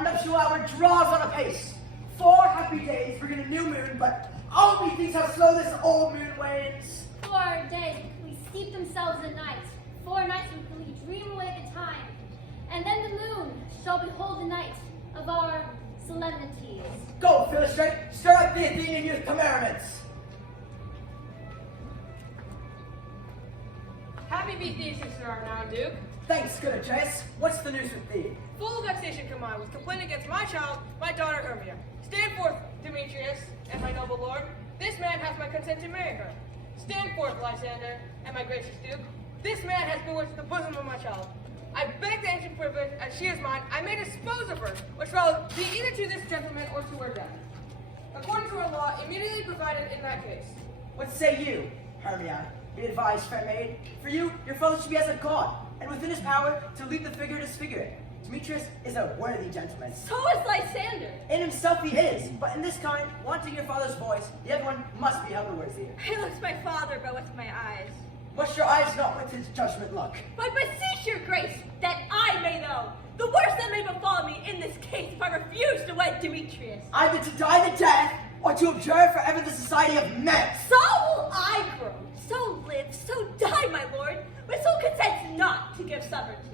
Our nuptial hour draws on apace. 4 happy days bring in a new moon, but oh, methinks how slow this old moon wanes. 4 days we steep themselves in night. 4 nights we dream away the time. And then the moon shall behold the night of our solemnities. Go, Philostrate, stir up the Athenian youth commemorates. Happy be Theseus, Sir Arnoud, Duke. Thanks, good Atreus. What's the news with thee? Full of vexation come I, with complaint against my child, my daughter Hermia. Stand forth, Demetrius, and my noble lord. This man hath my consent to marry her. Stand forth, Lysander, and my gracious Duke. This man has bewitched the bosom of my child. I beg the ancient privilege, as she is mine, I may dispose of her, which shall be either to this gentleman or to her death. According to our law, immediately provided in that case. What say you, Hermia? Be advised, fair maid. For you, your father should be as a god, and within his power to lead the figure disfigured. Demetrius is a worthy gentleman. So is Lysander. In himself he is, but in this kind, wanting your father's voice, the other one must be held towards thee. He looks my father, but with my eyes. Must your eyes not with his judgment look? But beseech your grace, that I may know the worst that may befall me in this case if I refuse to wed Demetrius. Either to die the death, or to observe forever the society of men. So will I grow, so live, so die, my lord, my soul consents not to give sovereignty.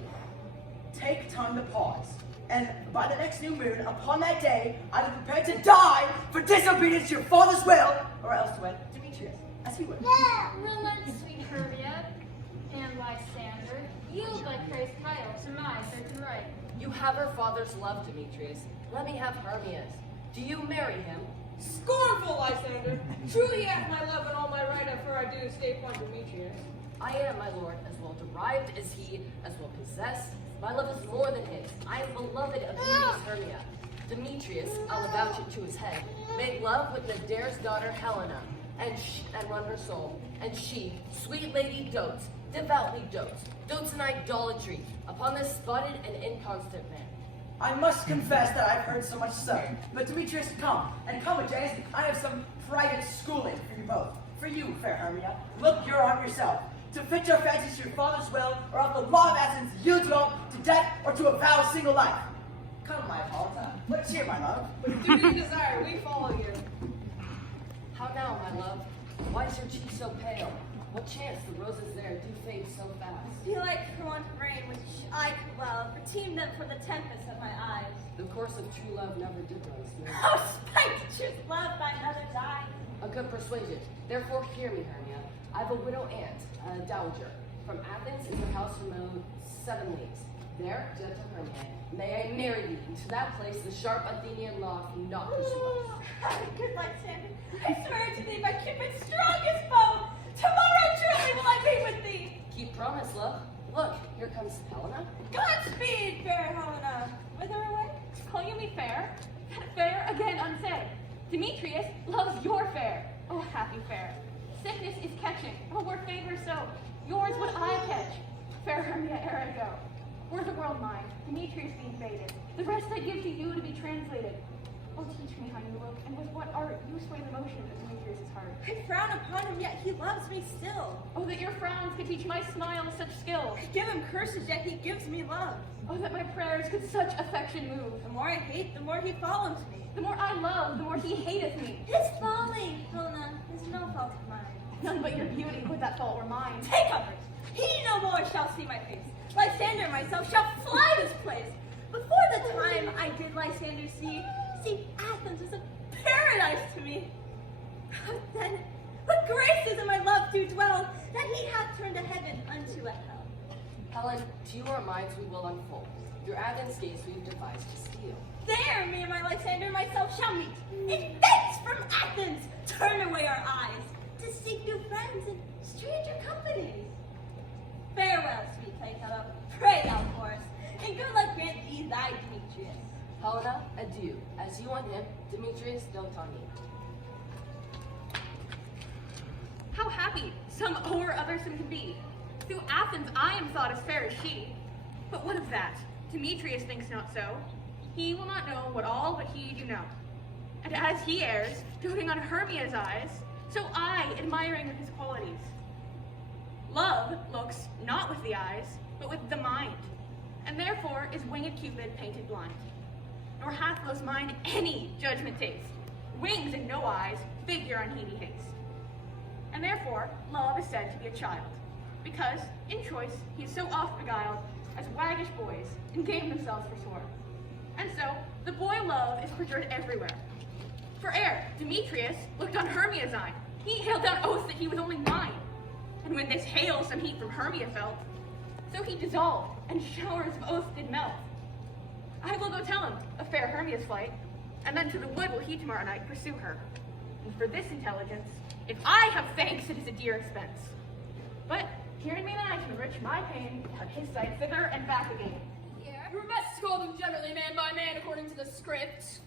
Take time to pause, and by the next new moon, upon that day, either prepare to die for disobedience to your father's will, or else to wed Demetrius, as he would. Relent, sweet Hermia, and Lysander. Yield thy praise title to my certain right. You have her father's love, Demetrius. Let me have Hermia's. Do you marry him? Scornful, Lysander! Truly he hath my love and all my right of her I do stay upon Demetrius. I am, my lord, as well derived as he, as well possessed. My love is more than his. I am beloved of beauteous Hermia. Demetrius, I'll avouch it to his head, made love with Medea's daughter Helena, and run her soul. And she, sweet lady, dotes, devoutly dotes in idolatry, upon this spotted and inconstant man. I must confess that I've heard so much so. But Demetrius, come, and come, Aegeus, I have some private schooling for you both. For you, fair Hermia, look you're on yourself. To fit your fancies to your father's will, or of the law of Athens, yield you all to death, or to a vow of single life. Come, my Apollo, let's cheer, my love. With duty and desire, we follow you. How now, my love? Why is your cheek so pale? What chance the roses there do fade so fast? Be like for want of rain, which I could love, redeem them from the tempest of my eyes. The course of true love never did rose. No. How spite to choose love by another die. A good persuasion. Therefore hear me, Hermia. I have a widow aunt, a dowager. From Athens is her house removed 7 leagues. There, gentle Hermia, may I marry thee. To that place the sharp Athenian law not pursue us. Good Lysander, I swear to thee by Cupid's strongest bow, tomorrow truly will I be with thee. Keep promise, love. Look, here comes Helena. Godspeed, fair Helena. Whither away? Call you me fair? That fair again unsaid. Demetrius loves your fair. Oh, happy fair. Sickness is catching. Oh, were favor so. Yours would I catch. Fair Hermia, ere I go. Were the world mine, Demetrius be invaded. The rest I give to you to be translated. Oh, teach me how you look, and with what art you sway the motion of Demetrius' heart. I frown upon him, yet he loves me still. Oh, that your frowns could teach my smile such skill. I give him curses, yet he gives me love. Oh, that my prayers could such affection move. The more I hate, the more he follows me. The more I love, the more he hateth me. His folly, Helena, is no fault of mine. None but your beauty would that fault were mine. Take comfort. He no more shall see my face. Lysander and myself shall fly this place. Before the time I did Lysander see Athens was a paradise to me. Then, what graces in my love do dwell, that he hath turned a heaven unto a hell. Helen, to you our minds we will unfold. Through Athens' gates we've devised to steal. There me and my Lysander and myself shall meet. In thence from Athens turn away our eyes, to seek new friends and stranger companies. Farewell, sweet playfellow, pray thou for us, and good luck grant thee thy Demetrius. Helena, adieu. As you on him, Demetrius, don't on me. How happy some or other sin can be. Through Athens I am thought as fair as she. But what of that? Demetrius thinks not so. He will not know what all but he do know. And as he errs, doting on Hermia's eyes, so I, admiring of his qualities. Love looks not with the eyes, but with the mind, and therefore is winged Cupid painted blind. nor hath those mind any judgment taste. Wings and no eyes, figure unheedy haste. And therefore, love is said to be a child, because, in choice, he is so oft beguiled as waggish boys engame themselves for sore. And so, the boy love is perjured everywhere. For ere Demetrius looked on Hermia's eye, he hailed down oaths that he was only 9. And when this hail some heat from Hermia felt, so he dissolved, and showers of oaths did melt. I will go tell him of fair Hermia's flight, and then to the wood will he tomorrow night pursue her. And for this intelligence, if I have thanks, it is a dear expense. But hearing me that I can enrich my pain, have his sight thither and back again. You best scold them generally, man by man, according to the script.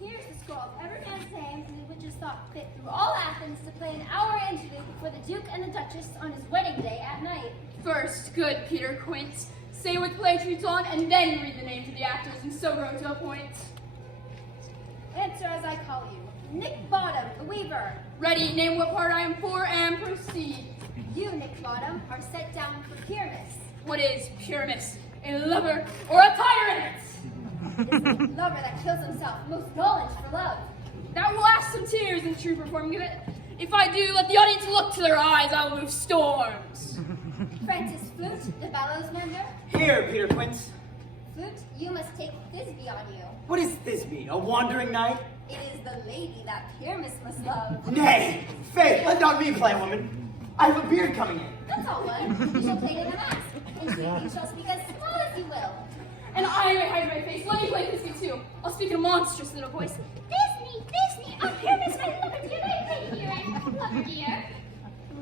Here's the scroll of every man's name, and which is thought fit through all Athens to play an hour interlude before the Duke and the Duchess on his wedding day at night. First, good Peter Quint, say what the play treats on, and then read the names of the actors, and so row to a point. Answer as I call you. Nick Bottom, the weaver. Ready, name what part I am for, and proceed. You, Nick Bottom, are set down for Pyramus. What is Pyramus? A lover or a tyrant? It is a lover that kills himself, most gallant for love. That will ask some tears in true performing of it. If I do, let the audience look to their eyes, I will move storms. Francis Flute, the bellows mender. Here, Peter Quince. Flute, you must take Thisbe on you. What is Thisbe, a wandering knight? It is the lady that Pyramus must love. Nay, faith, let not me play woman. I have a beard coming in. That's all one. You shall play to the mask. And you shall speak as small as you will. And I may hide my face. Let me play Thisbe too. I'll speak in a monstrous little voice. Disney, oh Pyramus, my lover dear, I play here, and lover dear.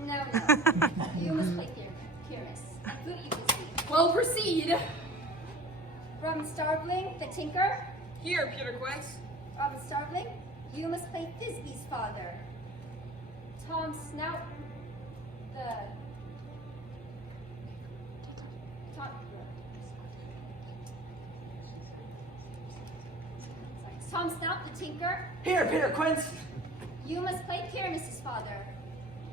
No. You must play Pyramus. And Flute you can see. Well, proceed. Robin Starveling, the tinker. Here, Peter Quince. Robin Starveling, you must play Thisbe's father. Tom Snout, the... Tom Snout, the tinker. Here, Peter Quince. You must play Pyramus's father.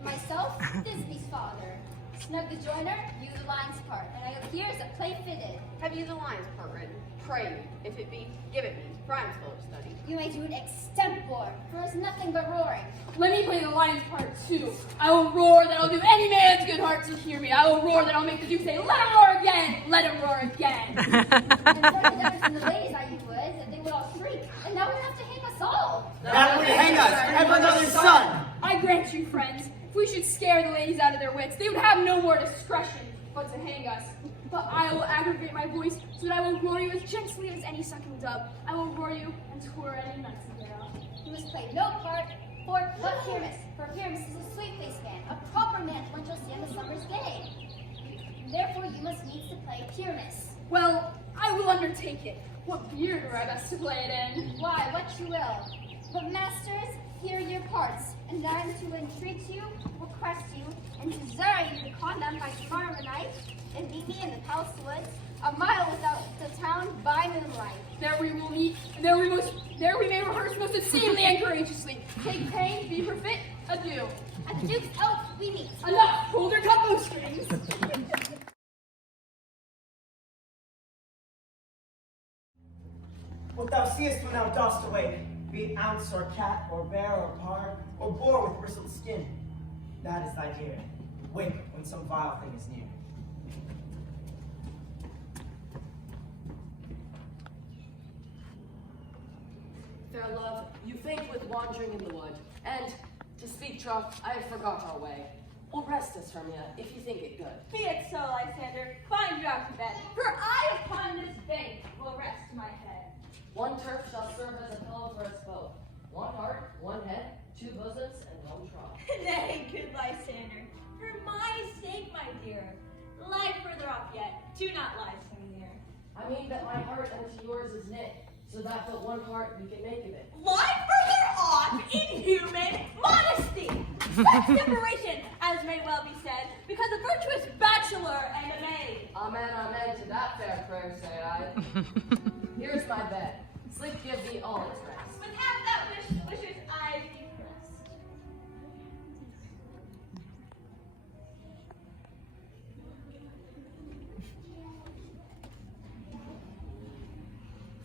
Myself, Thisbe's father. Snug the joiner, you the lion's part, and I appear as a play fitted. Have you the lion's part written? Pray me, if it be, give it me, for I am full of study. You may do it extempore, for it's nothing but roaring. Let me play the lion's part too. I will roar that I'll do any man's good heart to hear me. I will roar that I'll make the Duke say, let him roar again! Let him roar again! And for the difference in the ladies I would, that they would all shriek, and that would have to hang us all. That would hang us, and another son. I grant you, friends, if we should scare the ladies out of their wits, they would have no more discretion but to hang us. But I will aggravate my voice so that I will roar you as gently as any sucking dove. I will roar you and twirl any nightingale. You must play no part for but Pyramus, for Pyramus is a sweet-faced man, a proper man one shall see on the summer's day. Therefore you must needs to play Pyramus. Well, I will undertake it. What beard are I best to play it in? Why, what you will. But masters, hear your parts, and I am to entreat you, request you, and desire you to call them by tomorrow night, and meet me in the palace woods, a mile without the town by moonlight. There we will meet, and there we may rehearse most exceedingly and courageously. Take pains, be for fit, adieu. At the Duke's oath we meet. Enough, hold your cut bowstrings. What thou seest when thou dost awake, be it ounce or cat or bear or pard or boar with bristled skin, that is thy dear. Wake when some vile thing is near. Fair love, you faint with wandering in the wood, and, to speak troth, I have forgot our way. Will rest us, Hermia, if you think it good. Be it so, Lysander. Find you out to bed, for I upon this bank will rest my head. One turf shall serve as a pillow for us both. One heart, one head, two bosoms, and one trough. Nay, good Lysander, for my sake, my dear, lie further off yet. Do not lie so near. I mean that my heart unto yours is knit, so that but one heart we can make of it. Lie further off, inhuman modesty! Such separation, as may well be said, because a virtuous bachelor and a maid. Amen, amen to that fair prayer, say I. Here's my bed. Sleep give thee all its rest. But have that wish, the wisher's eyes be pressed.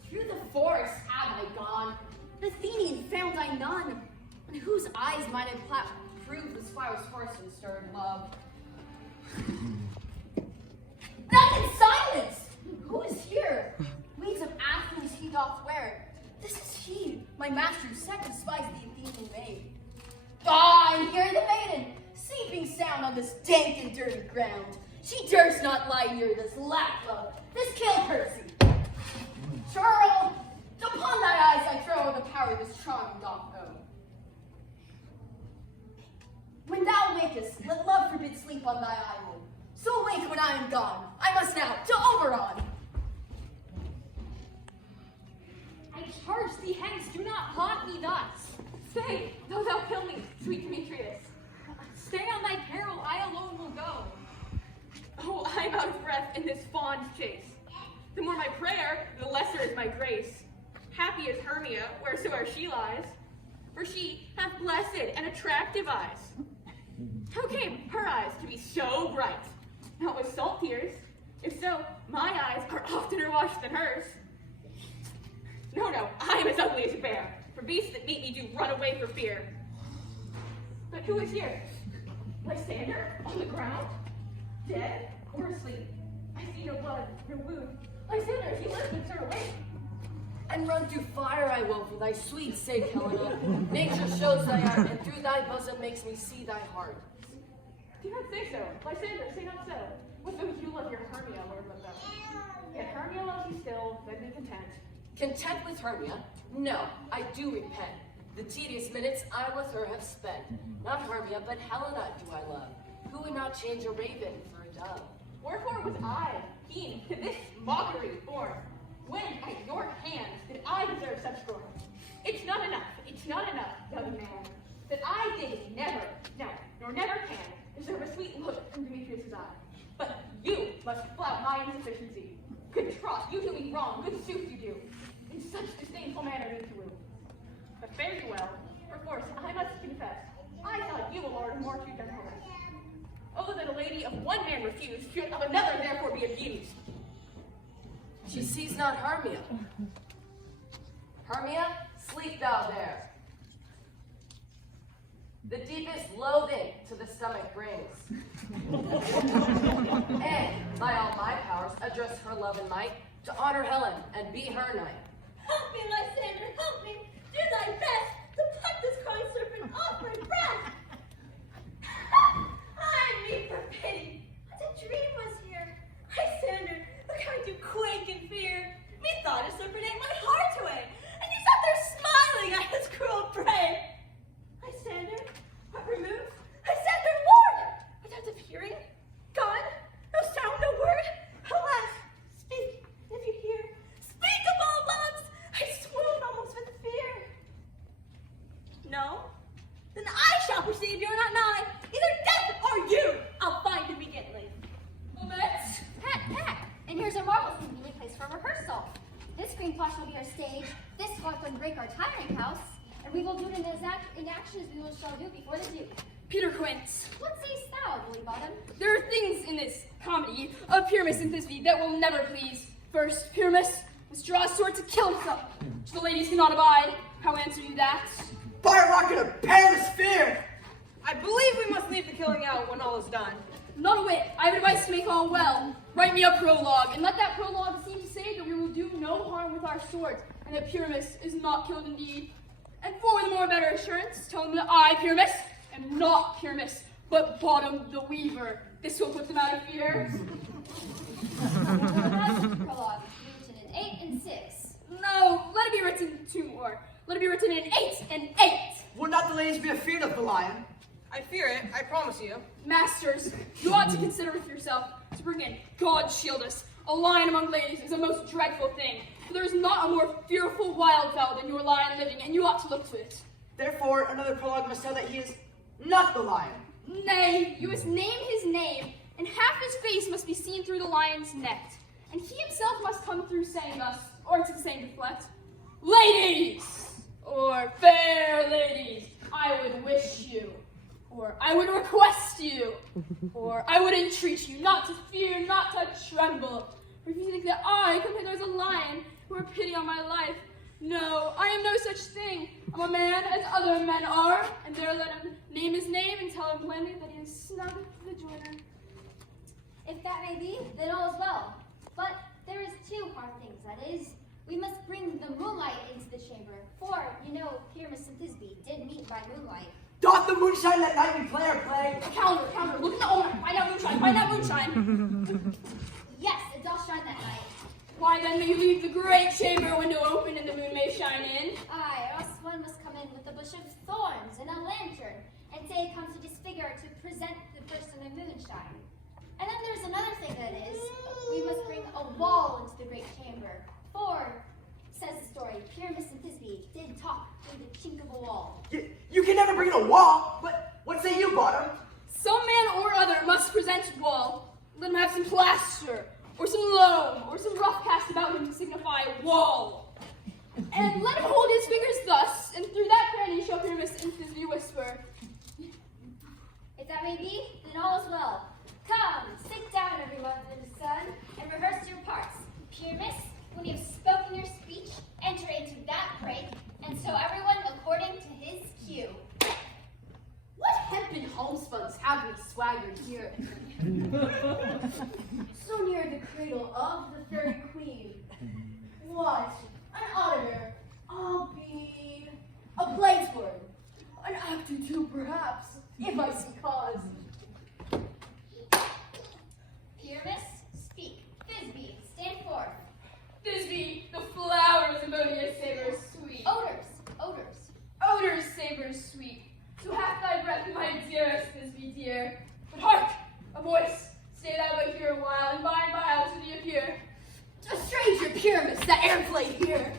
Through the force have I gone. Athenian found I none, on whose eyes might have proved the spire's first and stirred love. Back in silence! Who is here? Weeds of Athens he doth wear. This is he, my master who set to despise the Athenian maid. Ah, and here the maiden, sleeping sound on this dank and dirty ground. She durst not lie near this lack of, this kill courtesy. Churl, upon thy eyes I throw the power this charm doth own. When thou wakest, let love forbid sleep on thy eyelid. So wake when I am gone. I must now to Oberon. I charge thee hence, do not haunt me thus. Stay, though thou kill me, sweet Demetrius. Stay on thy peril, I alone will go. Oh, I'm out of breath in this fond chase. The more my prayer, the lesser is my grace. Happy is Hermia, wheresoe'er she lies, for she hath blessed and attractive eyes. How came her eyes to be so bright? Not with salt tears. If so, my eyes are oftener washed than hers. No, I am as ugly as a bear, for beasts that meet me do run away for fear. But who is here? Lysander, on the ground? Dead or asleep? I see no blood, no wound. Lysander, if you live, then turn away. And run through fire I will for thy sweet sake, Helena. Nature shows thy art, and through thy bosom makes me see thy heart. Do not say so. Lysander, say not so. With those you love your Hermia, Lord Limbo. Yet Hermia loves you still, then be content. Content with Hermia? No, I do repent. The tedious minutes I with her have spent. Not Hermia, but Helena do I love. Who would not change a raven for a dove? Wherefore was I keen to this mockery born? When at your hands did I deserve such scorn? It's not enough, young man, that I did never, no, nor never can, deserve a sweet look from Demetrius' eye. But you must flout my insufficiency. Good troth, you do me wrong, good sooth you do. In such disdainful manner me to woo. But fare you well, perforce I must confess, I thought you a lord of more true gentleness. Oh, that a lady of one man refused, should of another therefore be abused. She sees not Hermia. Hermia, sleep thou there. The deepest loathing to the stomach brings. And, by all my powers, address her love and might, to honor Helen and be her knight. Help me, Lysander, help me! Do thy best to pluck this crawling serpent off my breast! I me for pity! What a dream was here! Lysander, look how I do quake in fear! Methought a serpent ate my heart away, and he sat there smiling at his cruel prey! Lysander, what removed? I said there Lord! Without of hearing? Gone? No sound, no word? Alas! Speak, if you hear. Speak of all loves! I swoon almost with fear. No? Then I shall perceive you're not nigh. Either death or you I'll find immediately. Pat, and here's a marvelous convenient place for rehearsal. This green plush will be our stage, this hawthorn break our tiring house, and we will do it in action as we shall do before the Duke. Peter Quince, What sayest thou, Bully Bottom? there are things in this comedy of Pyramus and Thisbe that will never please. First, Pyramus must draw a sword to kill himself, which the ladies cannot abide. How answer you that? By a rocket of perilous fear! I believe we must leave the killing out when all is done. Not a whit. I have advice to make all well. Write me a prologue, and let that prologue seem to say that we will do no harm with our swords, and that Pyramus is not killed indeed. And for the more better assurance, tell them that I, Pyramus, am not Pyramus, but Bottom the Weaver. This will put them out of fear. That's the prologue, written in 8 and 6. No, let it be written 2 more. Let it be written in 8 and 8. Would not the ladies be afeard of the lion? I fear it, I promise you. Masters, you ought to consider with yourself to bring in, God shield us, a lion among ladies is a most dreadful thing. For there is not a more fearful wildfowl than your lion living, and you ought to look to it. Therefore, another prologue must tell that he is not the lion. Nay, you must name his name, and half his face must be seen through the lion's neck. And he himself must come through saying thus, or to the same deflect, Ladies, or fair ladies, I would wish you, or I would request you, or I would entreat you not to fear, not to tremble. For if you think that I come hither as a lion, or pity on my life. No, I am no such thing. I'm a man as other men are, and there let him name his name and tell him plainly that he is snug to the joiner. If that may be, then all is well. But there is two hard things, that is. We must bring the moonlight into the chamber, for, you know, Pyramus and Thisbe did meet by moonlight. Doth the moonshine that night we play our play? Counter, look at the owner. Find out moonshine. Yes, it doth shine that night. Why then may you leave the great chamber window open and the moon may shine in? Aye, or else one must come in with a bush of thorns and a lantern, and say it comes to disfigure to present the first in the moonshine. And then there's another thing that is, we must bring a wall into the great chamber. For, says the story, Pyramus and Thisbe did talk through the chink of a wall. You can never bring in a wall, but what say you, Bottom? Some man or other must present wall. Let him have some plaster, or some loam, or some rough cast about him to signify wall. And let him hold his fingers thus, and through that cranny shall Pyramus and Thisbe whisper. If that may be, then all is well. Come, sit down everyone under the sun, and rehearse your parts. Pyramus, when you have spoken your speech, enter into that break, and so everyone according to his cue. What hempen homespuns have we swaggered here? So near the cradle of the fairy queen. What? An auditor? I'll be a placeworm. An actor too, perhaps, if I see cause. Pyramus, speak. Thisbe, stand forth. Thisbe, the flowers of Odious savors sweet. Odors. Savors sweet. So hath thy breath, my dearest Thisbe dear. But hark, a voice. Stay thou but here a while, and by I'll to thee appear. A stranger Pyramus, that airplane here.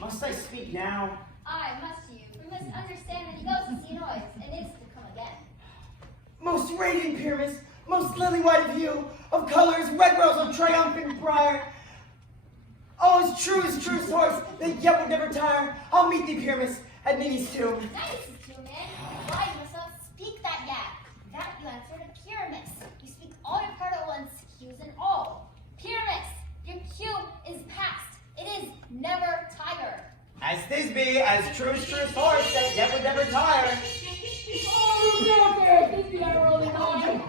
Must I speak now? Aye, must you. We must understand that he goes to see noise, and is to come again. Most radiant Pyramus, most lily white of hue, of colors, red rose of triumphant briar. Oh, as true as horse, that yet would never tire. I'll meet thee, Pyramus, at Nene's tomb. Nice, you man. Why you must not speak that yet? That you answer to Pyramus. You speak all your part at once, cues and all. Pyramus, your cue is past. It is never tire. As Thisbe, as true horse, that yet would never tire. Oh, there, Thisbe, I rolling on.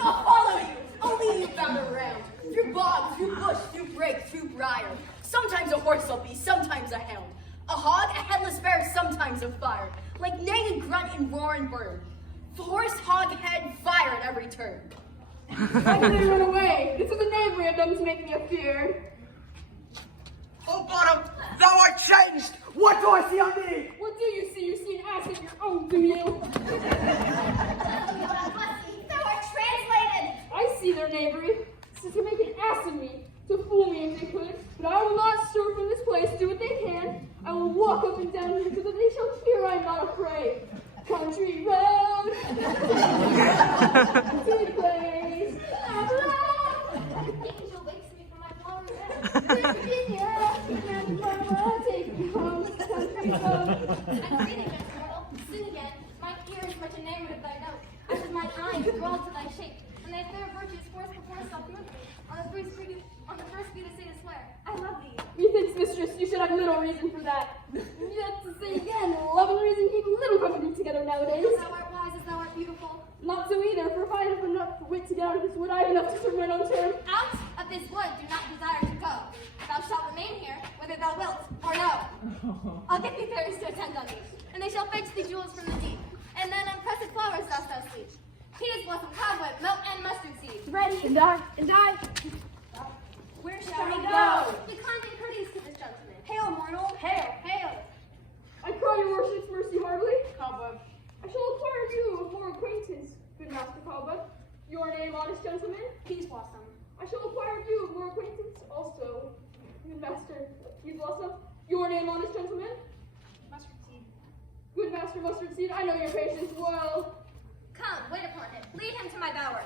I'll follow you. I'll lead you round around. Through bog, through bush, through brake, through briar. Sometimes a horse I'll be, sometimes a hound. A hog, a headless bear, sometimes a fire. Like neigh and grunt and roar and burn. Horse, hog, head, fire at every turn. Why did they run away? This is a knavery of them to make me afeard. Oh, Bottom, thou art changed. What do I see on thee? What do you see? You see an ass of your own, do you? Thou art translated. I see their knavery. This is to make an ass of me, to fool me if they could. But I will not stir from this place, do what they can. I will walk up and down here so that they shall hear I am not afraid. Country road to the place of love. Angel wakes me from my flower bed. Virginia, grandmama, take me home, country road. I'm reading, Miss Myrtle. Sing again. My ear is much enamored of thy note, as is my eyes drawn to thy shape. And thy fair virtues forth before self-movement. On the first beat of say to swear, I love thee. Methinks, mistress, you should have little reason for that. Yet to say again, love and reason keep little company together nowadays. As thou art wise, as thou art beautiful. Not so either, for if I have enough wit to get out of this wood, I have enough to serve mine own term. Out of this wood do not desire to go. Thou shalt remain here, whether thou wilt or no. I'll get thee fairies to attend on thee, and they shall fetch thee jewels from the deep. And then on pressed flowers dost thou sleep. Peas, blossom, cobweb, milk, and mustard seed. Ready, and I. Where shall we go? Be kind and courteous to this gentleman. Hail, mortal, hail, hail. I cry your worship's mercy heartily. Cobweb. I shall acquire you of more acquaintance, good master Cobweb. Your name, honest gentleman? Peas, blossom. I shall acquire you of more acquaintance also, good master Peas Blossom. Your name, honest gentleman? Mustard seed. Good master Mustard Seed, I know your patience well. Come, wait upon him. Lead him to my bower.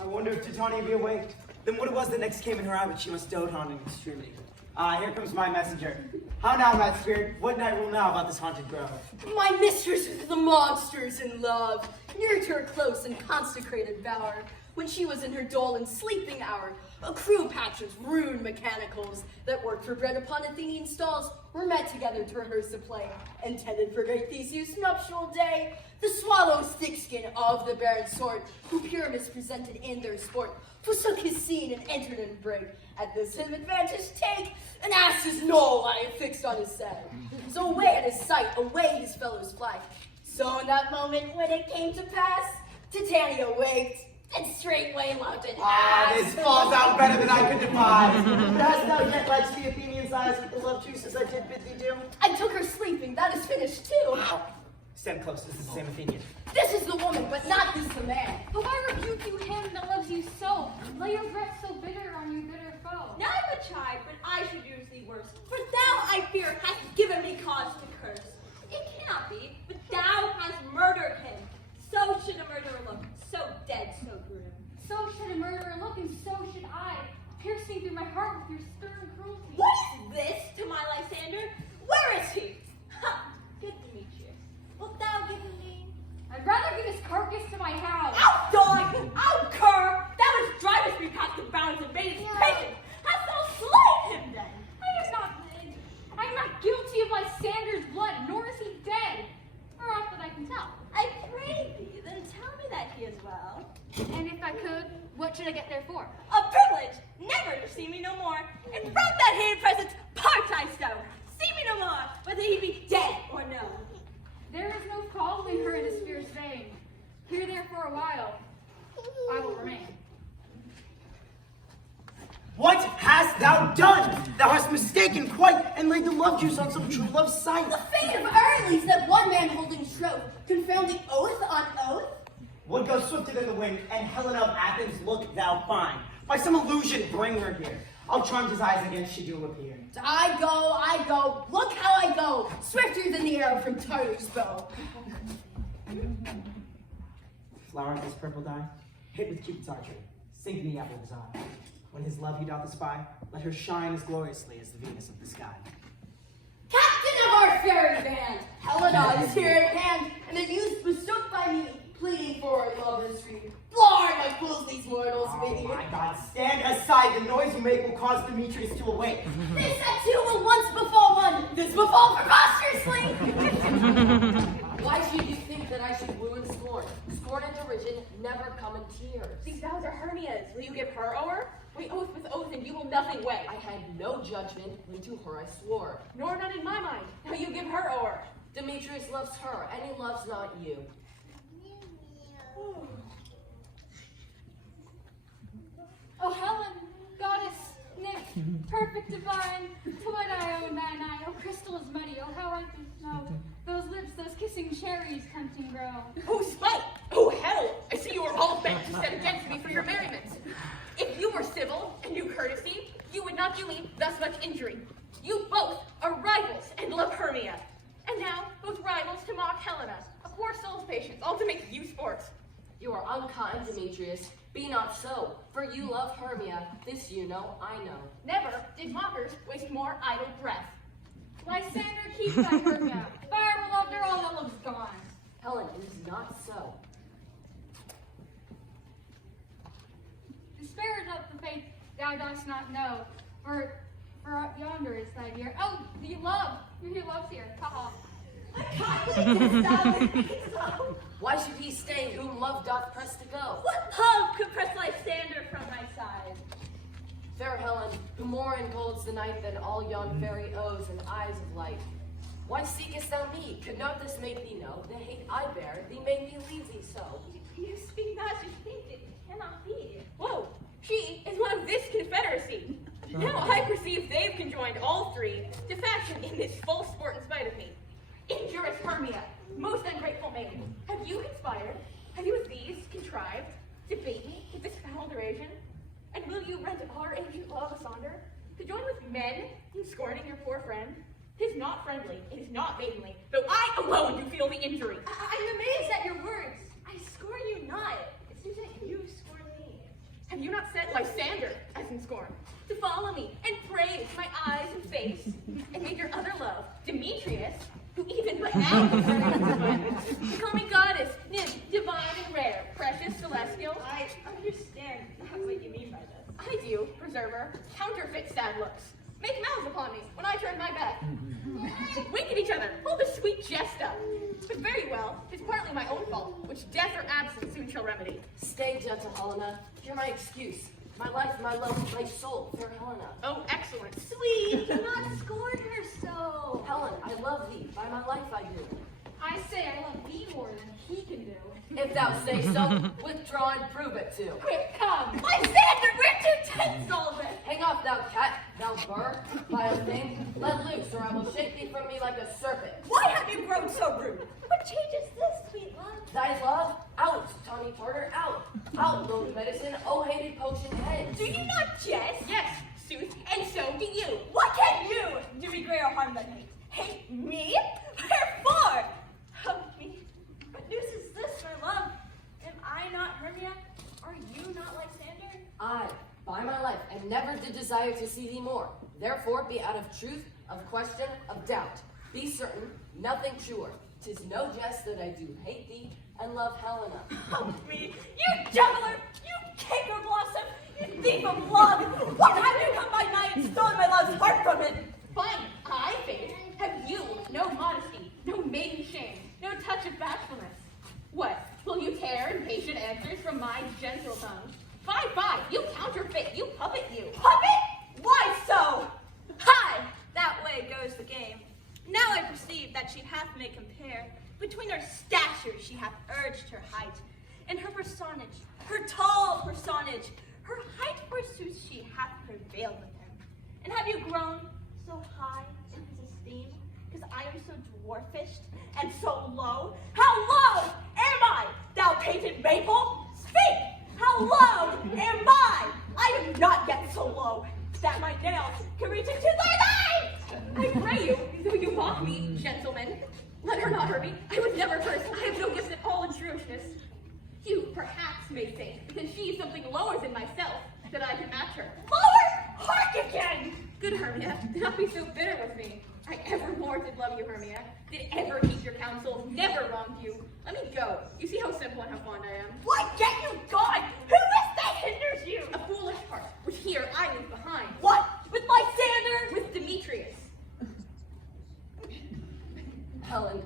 I wonder if Titania be awake. Then what it was that next came in her eye which she must dote on extremely. Here comes my messenger. How now, my spirit? What night will now about this haunted grove? My mistress is the monsters in love, near to her close and consecrated bower. When she was in her dull and sleeping hour, a crew of patches, rude mechanicals, that worked for bread upon Athenian stalls, were met together to rehearse the play, intended for great Theseus' nuptial day. The swallow's thick skin of the barren sort, who Pyramus presented in their sport, forsook his scene and entered in brig. At this him advantage take, an ass's knoll I have fixed on his saddle. So away at his sight, away his fellows fly. So in that moment when it came to pass, Titania waked, and straightway loved an ass. This falls out better than I could devise. But hast thou yet lights the Athenians' eyes with the love juice as I did bid thee do? I took her sleeping, that is finished too. Stand close, this is the same Athenian. This is the woman, but not this the man. But why rebuke you him that loves you so? Lay your breath so bitter on your bitter foe. Now I'm a chide, but I should use thee worse. For thou, I fear, hast given me cause to curse. It cannot be, but thou hast murdered him. So should a murderer look, so dead, so grim. So should a murderer look, and so should I, piercing through my heart with your stern cruelty. What is this to my Lysander? Where is he? Ha! Good Demetrius. Wilt thou give him me? I'd rather give his carcass to my house. Out, dog! Out, cur! Thou hast drivest me past the bounds and made his patience. Hast thou slain him then? I am not guilty of Lysander's blood, nor is he dead. Or aught that I can tell. I pray thee, then tell me that he is well. And if I could, what should I get there for? A privilege, never to see me no more. And from that hated presence, part I so. See me no more, whether he be dead or no. There is no following her in this fierce vein. Here there for a while, I will remain. What hast thou done? Thou hast mistaken quite, and laid the love juice on some true love's sight. The fate of Early's that one man holding troth, confounding oath on oath. Would go swifter than the wind, and Helen of Athens look thou fine. By some illusion bring her here. I'll charm his eyes again should you appear. I go, look how I go, swifter than the arrow from Tartar's bow. Flower of his purple dye, hit with Cupid's archery, sink in the apple of his eye. When his love he doth espy, let her shine as gloriously as the Venus of the sky. Captain of our fairy band, Helena is here at hand, and the youth mistook by me, pleading for a love history. Lord, my fools these mortals be. Oh my God, stand aside, the noise you make will cause Demetrius to awake. This at two will once befall one, this befall preposterously. Why should you think that I should woo and scorn? Scorn and derision never come in tears. These vows are Hermia's. Will you give her o'er? We oath with oath, and you will nothing weigh. I had no judgment when to her I swore. Nor none in my mind. Now you give her o'er. Demetrius loves her, and he loves not you. Oh, Helen, goddess, nymph, perfect divine, to what I owe thine eye. Oh, crystal is muddy, oh, how I do know. Those lips, those kissing cherries, tempting grow. Oh, spite! Oh, hell! I see you are all bent to set against me for your merriment. If you were civil and knew courtesy, you would not do me thus much injury. You both are rivals and love Hermia. And now, both rivals to mock Helena, a poor soul's patience, all to make you sport. You are unkind, Demetrius. Be not so, for you love Hermia. This you know, I know. Never did mockers waste more idle breath. Lysander, keep thy Hermia. If I ever loved her, all that love's gone. Helen, it is not so. Despair of the faith thou dost not know, for yonder is thy dear. Oh, you love. Your love's here. Ha ha. Why should he stay whom love doth press to go? What love could press Lysander from my side? Fair Helen, who more enfolds the night than all yon fairy oes and eyes of light. Why seekest thou me? Could not this make thee know the hate I bear, thee made me leave thee so? You speak not as you think it cannot be. Whoa! She is one of this confederacy. Now I perceive they've conjoined all three to fashion in this false sport in spite of me. Injurious Hermia, most ungrateful maid, have you conspired, have you with these contrived to bait me with this foul derision? And will you rent our ancient love asunder, to join with men in scorning your poor friend? 'Tis not friendly, it is not maidenly, though I alone do feel the injury. I'm amazed at your words. I scorn you not. It seems that you scorn me. Have you not set Lysander as in scorn? To follow me and praise my eyes and face, and make your other love, Demetrius, who even by now you call me goddess, nymph, divine and rare, precious, celestial. I understand not what you mean by this. I do, preserver, counterfeit sad looks. Make mouths upon me when I turn my back. Wink at each other, hold a sweet jest up. But very well, it's partly my own fault, which death or absence soon shall remedy. Stay, gentle Helena. Hear my excuse. My life, my love, my soul, fair Helena. Oh, excellent. Sweet, do not scorn her so. Helen, I love thee. By my life I do. I say I love thee more than he can do. If thou say so, withdraw and prove it too. Quick, come. Lysander, we're too tense all of it. Hang off, thou cat, thou bird, vile thing. Let loose, or I will shake thee from me like a serpent. Why have you grown so rude? What change is this, sweet love? Thy love, out, tawny tartar, out. Out, load medicine, oh hated potion head. Do you not jest? Yes, sooth, and so do you. What can you do me greater harm than hate? Hate me? Wherefore? Help me. What news is this, my love? Am I not Hermia? Are you not Lysander? I, by my life, and never did desire to see thee more. Therefore, be out of truth, of question, of doubt. Be certain, nothing truer. 'Tis no jest that I do hate thee and love Helena. Help me, you juggler, you canker blossom, you thief of love. What have you come by night and stolen my love's heart from it? Fine, I, faith, have you no modesty, no maiden shame, no touch of bashfulness. What, will you tear impatient answers from my gentle tongue? Fie, you counterfeit, you puppet you. Puppet? Why so? Hi, that way goes the game. Now I perceive that she hath made compare. Between her stature she hath urged her height, and her personage, her tall personage, her height forsooth she hath prevailed with him. And have you grown so high in his esteem, because I am so dwarfish and so low? How low am I, thou painted maple? Speak! How low am I? I am not yet so low that my nails can reach into thine eyes! I pray you, though you mock me, gentlemen, let her not hurt me. I would never curse. I have no gift at all in truishness. You perhaps may think, because she is something lower than myself, that I can match her. Lower! Hark again! Good Hermia, do not be so bitter with me. I evermore did love you, Hermia. Did ever keep your counsel, never wronged you. Let me go. You see how simple and how fond I am. Why get you gone? Who is that hinders you? A foolish heart, which here I leave behind. What? With Lysander? With Demetrius. Helen,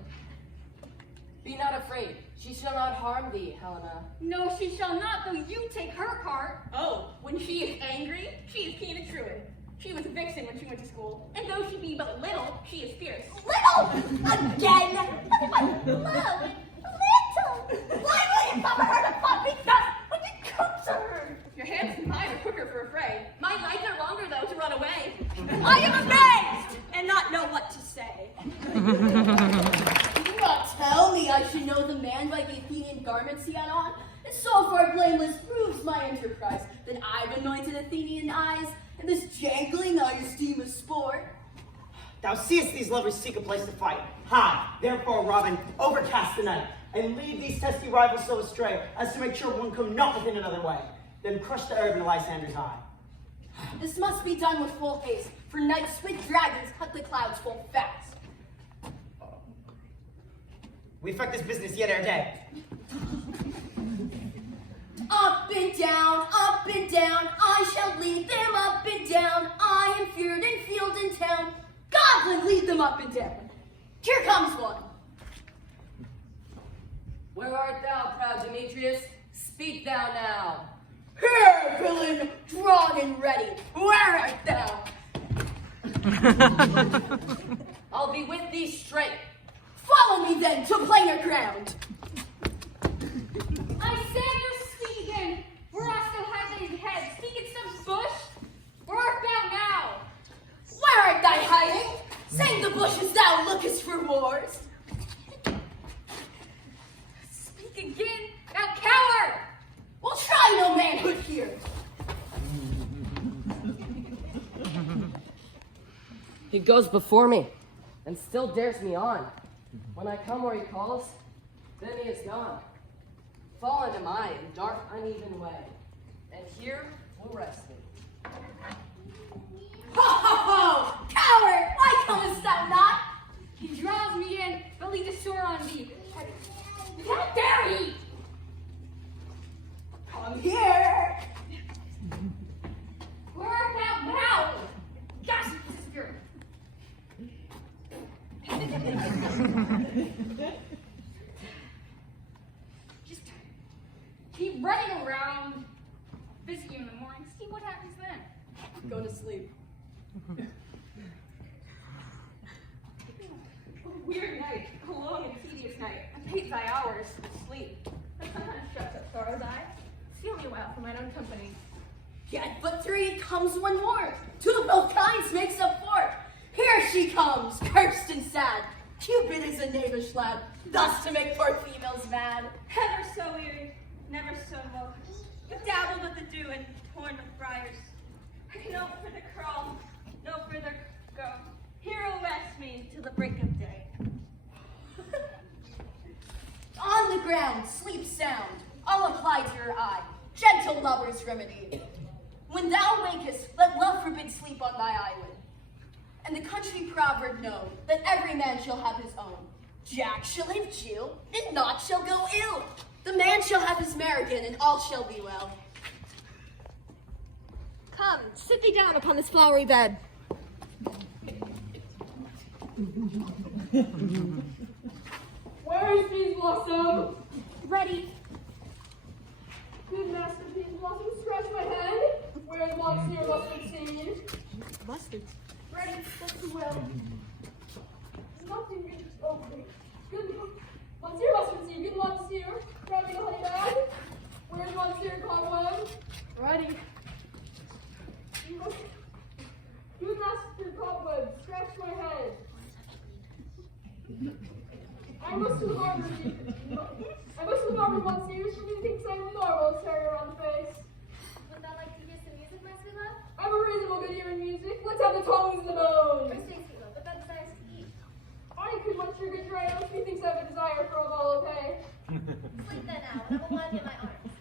be not afraid. She shall not harm thee, Helena. No, she shall not, though you take her part. Oh, when she is angry, she is keen and true. She was vixen when she went to school, and though she be but little, she is fierce. Little! Again! What little? Little! Why will you suffer her to fuck me thus when you come to her? Your hands and mine are quicker for a fray. My legs are longer, though, to run away. I am amazed and not know what to say. Do not tell me I should know the man by the Athenian garments he had on. And so far blameless proves my enterprise, that I've anointed Athenian eyes, and this jangling I esteem a sport. Thou seest these lovers seek a place to fight. Hide, therefore, Robin, overcast the night, and lead these testy rivals so astray as to make sure one come not within another way. Then crush the herb in Lysander's eye. This must be done with full haste, for night's swift dragons cut the clouds full fast. We effect this business yet ere day. Up and down, I shall lead them up and down. I am feared in field and town. Goblin, lead them up and down. Here comes one. Where art thou, proud Demetrius? Speak thou now. Here, villain, drawn and ready. Where art thou? I'll be with thee straight. Follow me then to plainer ground. Lysander, speak again. Where hast thou hide thine head? Speak in some bush? Where art thou now? Where art thou hiding? Say in the bushes thou lookest for wars. Speak again, thou coward! We'll try no manhood here. He goes before me, and still dares me on. When I come where he calls, then he is gone. Fallen am I in dark, uneven way, and here will rest me. Ho, ho, ho! Coward! Why comest thou not? He draws me in, but leads a sword on thee. How dare he? Come here! Where art thou now? Gosh, sister. Just keep running around, visit you in the morning, see what happens then. Go to sleep. A weird night, a long and tedious night. I paid thy hours of sleep. But sometimes shuts up sorrow's eye. Steal me a while for mine own company. Yet but three comes one more. Two of both kinds makes up four. Here she comes, cursed and sad. Cupid is a knavish lad, thus to make poor females mad. Ever so weary, never so low. Bedabbled with the dew and torn with briars. I can no further crawl, no further go. Here arrest me till the break of day. On the ground, sleep sound. I'll apply to your eye, gentle lover's remedy. When thou wakest, let love forbid sleep on thy eyelid. And the country proverb know that every man shall have his own. Jack shall have Jill, and naught shall go ill. The man shall have his mare again, and all shall be well. Come, sit thee down upon this flowery bed. Where is Peas Blossom? Ready. Good master Peas Blossom, scratch my head. Where is Monsieur Mustard Seed? Mustard. Ready, that's the well. Nothing good. Oh, great. Good. Monsieur Mustard Seed, good Monsieur. Grab me the honey bag. Where's Monsieur Cobweb? Ready. Good master Cobweb, scratch my head. I must to the barber. I must to the barber, Monsieur. She thinks I'm normal, staring around the face. Would thou like to hear some music, my sweet love? I'm a reasonable good ear in music. Let's have the tongues and the bones. First thing, sweet love, but thou desires to eat. I could want your good right. She thinks I have a desire for a ball of hay. Sleep then now, and I will lie thee in my arms.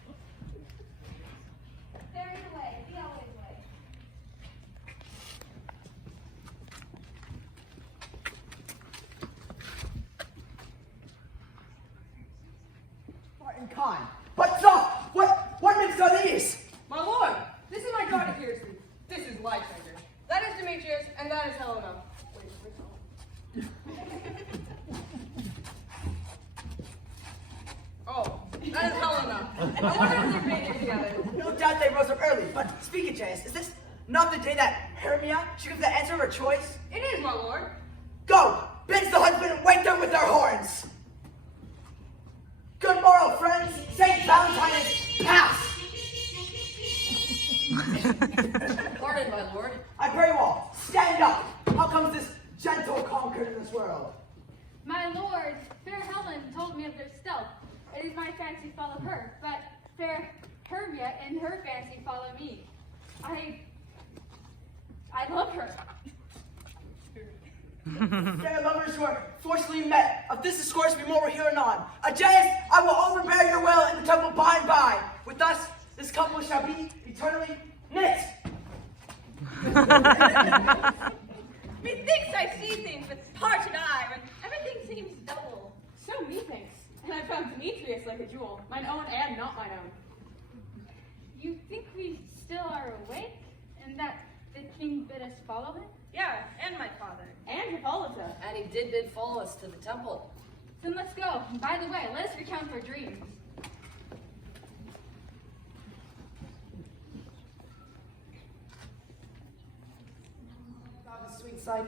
There is a way, be always way. Martin Khan. What's up? What makes all these? My lord, this is my daughter Kirsten. This is Lysander. That is Demetrius, and that is Helena. Wait, where's Helena? Oh, that is Helena. I wonder if they're painting together. No doubt they rose up early, but speaking of Janus, is this not the day that Hermia should give the answer of her choice? It is, my lord. Go! Bids the husband wake them with their horns! Good morrow, friends! St. Valentine is past! Pardon, my lord. I pray you all, stand up! How comes this gentle conquered in this world? My lord, fair Helen told me of their stealth. It is my fancy follow her, but fair Hermia and her fancy follow me. I love her. Fair lovers who are forcefully met, of this discourse we more will hear anon. Aegeus, I will overbear your will in the temple by and by. With us, this couple shall be eternally knit. Methinks I see things with parted eye, when everything seems double. So methinks. And I found Demetrius like a jewel, mine own and not mine own. You think we still are awake, and that the king bid us follow him? Yeah, and my father. And Hippolyta. And he did bid follow us to the temple. Then let's go. And by the way, let us recount our dreams. The sweet sight,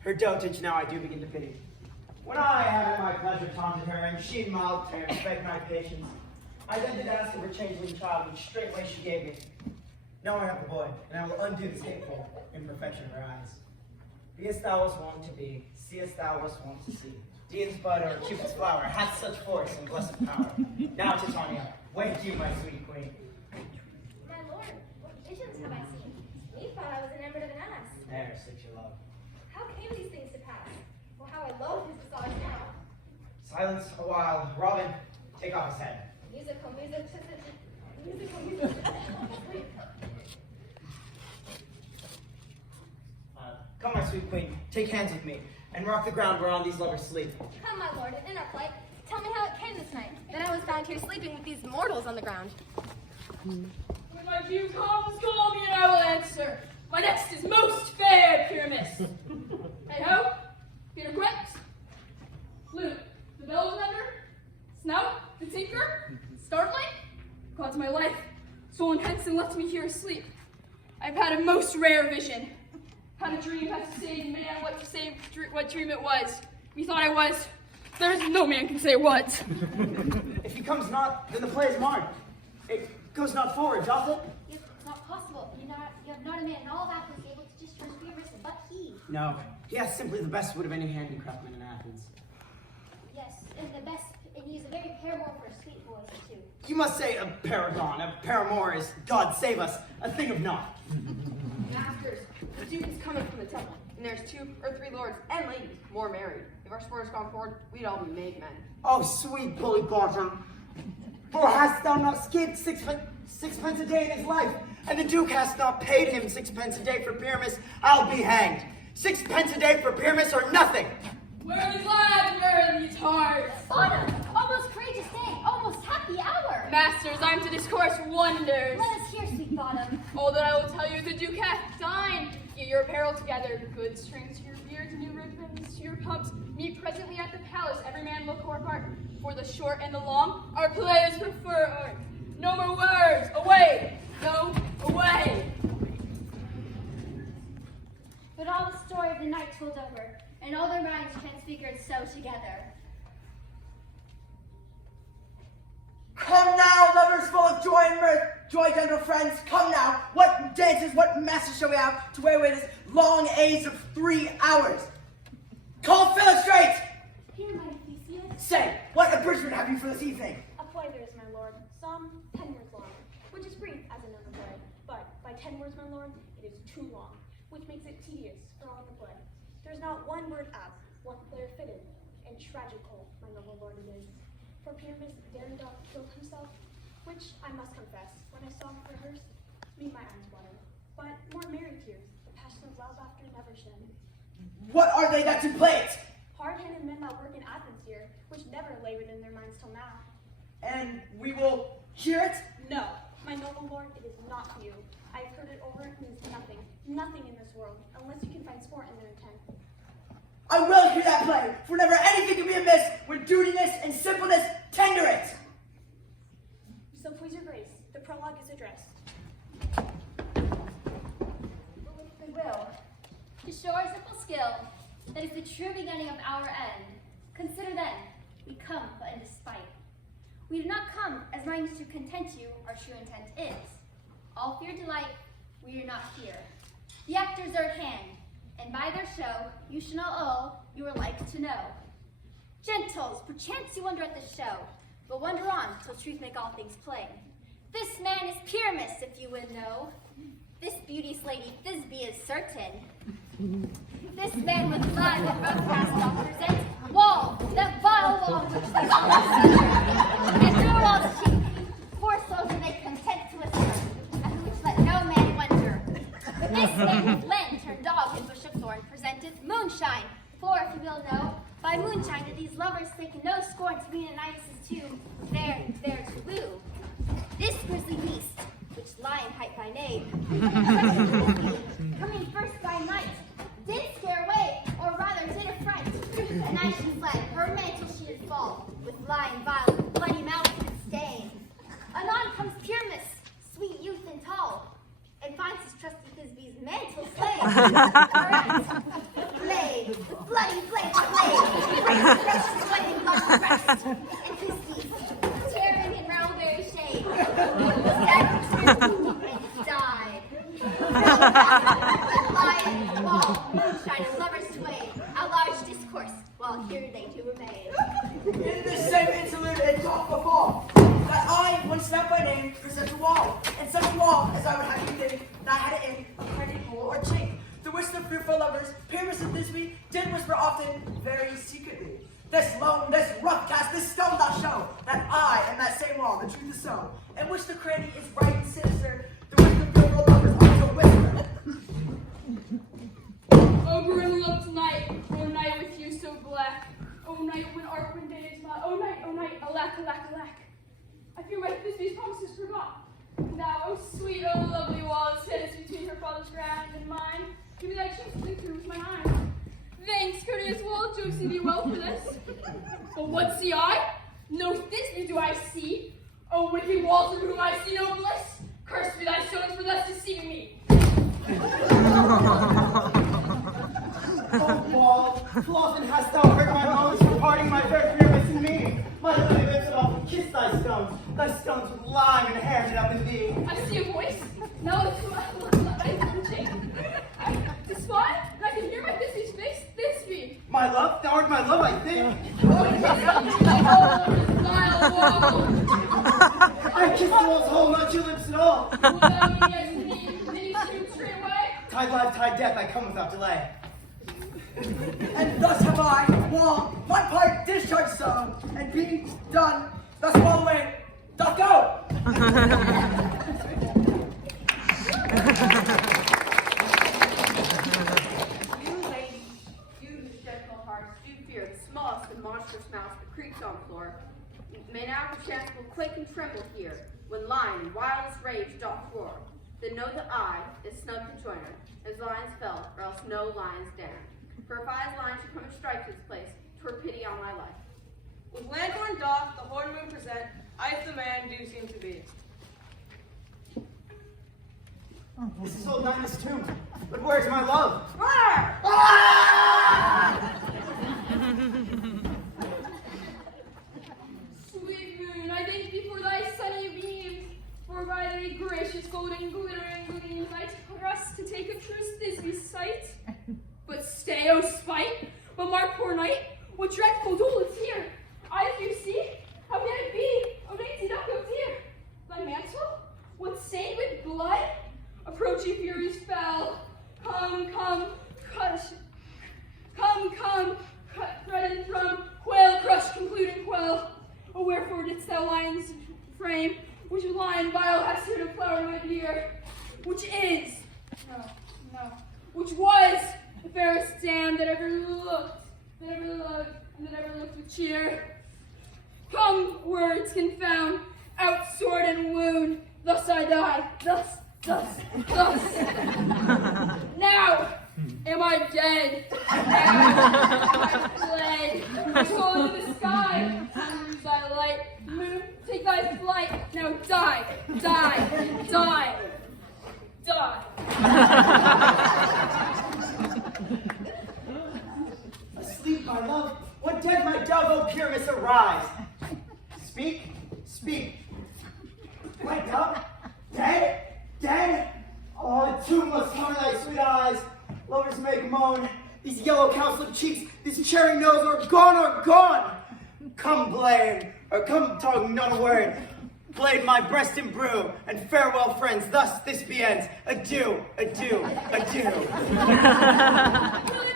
her dotage now I do begin to pity. When I had at my pleasure taunted her, and she in mild terms begged my patience, I then did ask of her changeling child, which straightway she gave me. Now I have a boy, and I will undo this hateful imperfection of her eyes. Beest thou was wont to be, seest thou was wont to see. Dian's bud or Cupid's flower hath such force and blessed power. Now, Titania, wake you, my sweet queen. My lord, what visions have I seen? Methought I was enamored of an ass. There, such your love. How came these things to pass? Well, how I loathe his visage now. Silence a while. Robin, take off his head. Musical, musical. Come, my sweet queen, take hands with me, and rock the ground whereon these lovers sleep. Come, my lord, in our plight. Tell me how it came this night, that I was found here sleeping with these mortals on the ground. When my cue comes, call me and I will answer. My next is most fair, Pyramus. Hey ho, Peter Quint, Luke, the bellows mender, Snout, the tinker, Startling, caused my life, swollen hence and left me here asleep. I've had a most rare vision. Had a dream, had to say man what dream it was. Methought I was. There is no man can say what. If he comes not, then the play is marred. It goes not forward, doth it? It's not possible. You have not a man in all of Athens able to discharge Pyramus but he. No, he has simply the best wit of any handicraftsman in Athens. Yes, and the best, and he is a very paramour for a sweet voice too. You must say a paragon, a paramour is, God save us, a thing of naught. Masters, the Duke is coming from the temple, and there's 2 or 3 lords and ladies, more married. If our sport has gone forward, we'd all be made men. Oh, sweet bully bottom, for hast thou not skipped sixpence a day in his life, and the Duke hast not paid him 6 pence a day for Pyramus, I'll be hanged. 6 pence a day for Pyramus or nothing. Where are these lads? Where are these hearts? Autumn, almost courageous day, almost happy hour. Masters, I'm to discourse wonders. Let us hear, sweet Bottom. All that I will tell you, the Duke hath dined. Get your apparel together, good strings to your beards, new ribbons to your pumps. Meet presently at the palace, every man look or part. For the short and the long, our players prefer. No more words, away, no, away. But all the story of the night told over, and all their minds transfigured so together. Come now, lovers full of joy and mirth, joy, gentle friends, come now. What dances, what masses shall we have to wear away this long age of 3 hours? Call Philip straight! Here, my Theseus. Say, what abridgment have you for this evening? A play there is, my lord, some 10 words long, which is brief as another play, but by 10 words, my lord, it is too long, which makes it tedious for all the play. There's not one word apt, one player fitted, and tragical, my noble lord, it is. For Pyramus daring doth kill himself, which I must confess, when I saw him rehearsed, made my eyes water. But more merry tears, the passion of loud laughter never shed. What are they that do play it? Hard-handed men that work in Athens here, which never labored in their minds till now. And we will hear it? No, my noble lord, it is not for you. I have heard it over, it means nothing, nothing in this world, unless you can find sport in their intent. I will hear that play, for never anything can be amiss when dutiness and simpleness tender it. So please your grace, the prologue is addressed. We will. To show our simple skill, that is the true beginning of our end. Consider then, we come but in despite. We do not come as minded to content you, our true intent is. All fear delight, we are not fear. The actors are at hand, and by their show, you shall know all you are like to know. Gentles, perchance you wonder at the show, but wonder on till truth make all things plain. This man is Pyramus, if you would know. This beauteous lady Thisbe is certain. This man with blood that both cast off present wall, that vile wall which they call and through walls cheap, poor souls are they content to listen, at which let no man wonder. This man with lent her dog and bush of thorn presenteth moonshine, for if you will know, by moonshine did these lovers take no scorn to meet Ananias' tomb, there to woo. This grisly beast, which lion hight by name, coming first by night, did scare away, or rather did affright. And as she fled, her mantle she did fall, with lion vile, with bloody mouth and stain. Anon comes Pyramus, sweet youth and tall, and finds his trusty Thisbe's mantle slain. Alright, blade, the bloody blade, precious wedding blood rest, and Thisbe's tearing in roundberry shade, stabbed and died. Lion, the wall, moonshine, and lovers sway, a large discourse, while here they do remain. In this same interlude it talked before, that I, once met by name, for such a wall, and such a wall as I would have you think, that had it in a pretty hole or chink, through which the fruitful lovers, Pyramus and Thisbe, did whisper often, very secretly. This lone, this rough cast, this stone doth show, that I am that same wall, the truth is so, in which the cranny is right and sinister, through which the fruitful lovers also whisper. Oh, Oh, grim love tonight, oh night with you so black. Oh night when our wind day is not. Oh night, alack, alack, alack. I fear my Thisbe's promises forgot. Thou, oh sweet, oh lovely wall, sittest between her father's ground and mine. Give me thy chance to think through with my mind. Thanks, courteous wall, Josie thee well for this. But what see I? No Thisbe do I see. Oh wicked wall through whom I see no bliss. Cursed be thy stones for thus deceiving me. Oh, wall, full often hast thou heard my moans for parting my fair fear missing me. My lily lips have often kissed thy stones with lime and hair knit up in thee. I see a voice. Now it's I spy, and I can hear my Thisbe's face. Thisbe. My love, thou art my love, I think. Vile wall. I kissed the wall's whole, not your lips at all. Will thou meet yes to me, and you shoot straight away? Tide life, tide death, I come without delay. And thus have I, Wall, my pipe discharged so, and being done, thus all away, doth go. You ladies, you whose gentle hearts do fear the smallest and monstrous mouse that creeps on the floor, may now perchance will quake and tremble here, when lion in wildest rage doth roar. Then know that I, this snug conjoiner, as lions fell, or else no lions stand. For if I as lion should come and strike this place, 'twere pity on my life. With lanthorn doth the horn moon present, I the man do seem to be. This is old Nina's tomb, but where's my love? Where? Sweet moon, I thank thee for thy sunny beams, for by thy gracious golden glittering gleams I trust to take a truce Thisbe's sight. But stay, O spite, but mark poor night, what dreadful dole is here. I, as you see, how can it be, O dainty duck, O dear? Thy mantle, what stained with blood? Approaching furies fell. Come, crush. Come, cut threaded from quail, crush, concluding quail. Oh, wherefore didst thou lion's frame, which lion vile hast here to flower my dear, which is, no, which was the fairest dam that ever looked, and that ever looked with cheer. Come, words confound, out sword and wound, thus I die, thus. Now am I dead, now am I fled, my soul into the sky, lose thy light, moon, take thy flight, now die. Asleep, my love, what dead, my dove, O Pyramus, arise? Speak. My dove, dead? Oh, the tomb must cover thy sweet eyes. Lovers make moan, these yellow cowslip cheeks, this cherry nose are gone. Come blame, or come talk not a word. Blade my breast in brew, and farewell, friends, thus this be ends. Adieu. Will it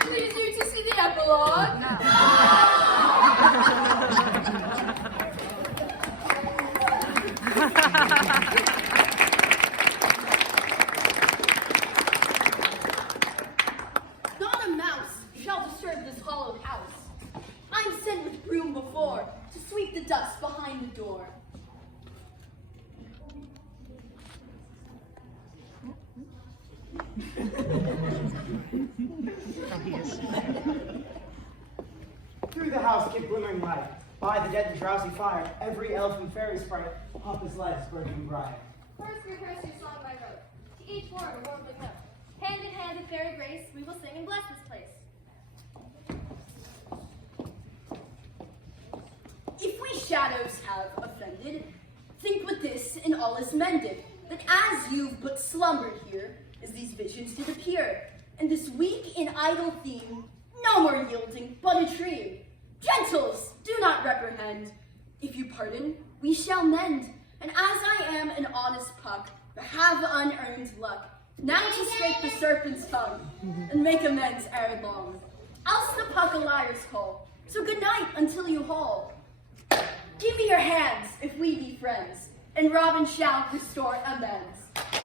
please you to see the epilogue? Not a mouse shall disturb this hallowed house. I'm sent with broom before to sweep the dust behind the door. Through the house give glimmering light. By the dead and drowsy fire, every elf and fairy sprite pump his light is burning bright. First rehearse your song by rote, to each one a warbling note. Hand in hand with fairy grace, we will sing and bless this place. If we shadows have offended, think with this and all is mended, that as you've but slumbered here, as these visions did appear, and this weak and idle theme, no more yielding, but a dream. Gentles, do not reprehend. If you pardon, we shall mend. And as I am an honest puck, but have unearned luck, now to scrape the serpent's tongue, and make amends ere long. Else the puck a liar's call, so good night until you haul. Give me your hands, if we be friends, and Robin shall restore amends.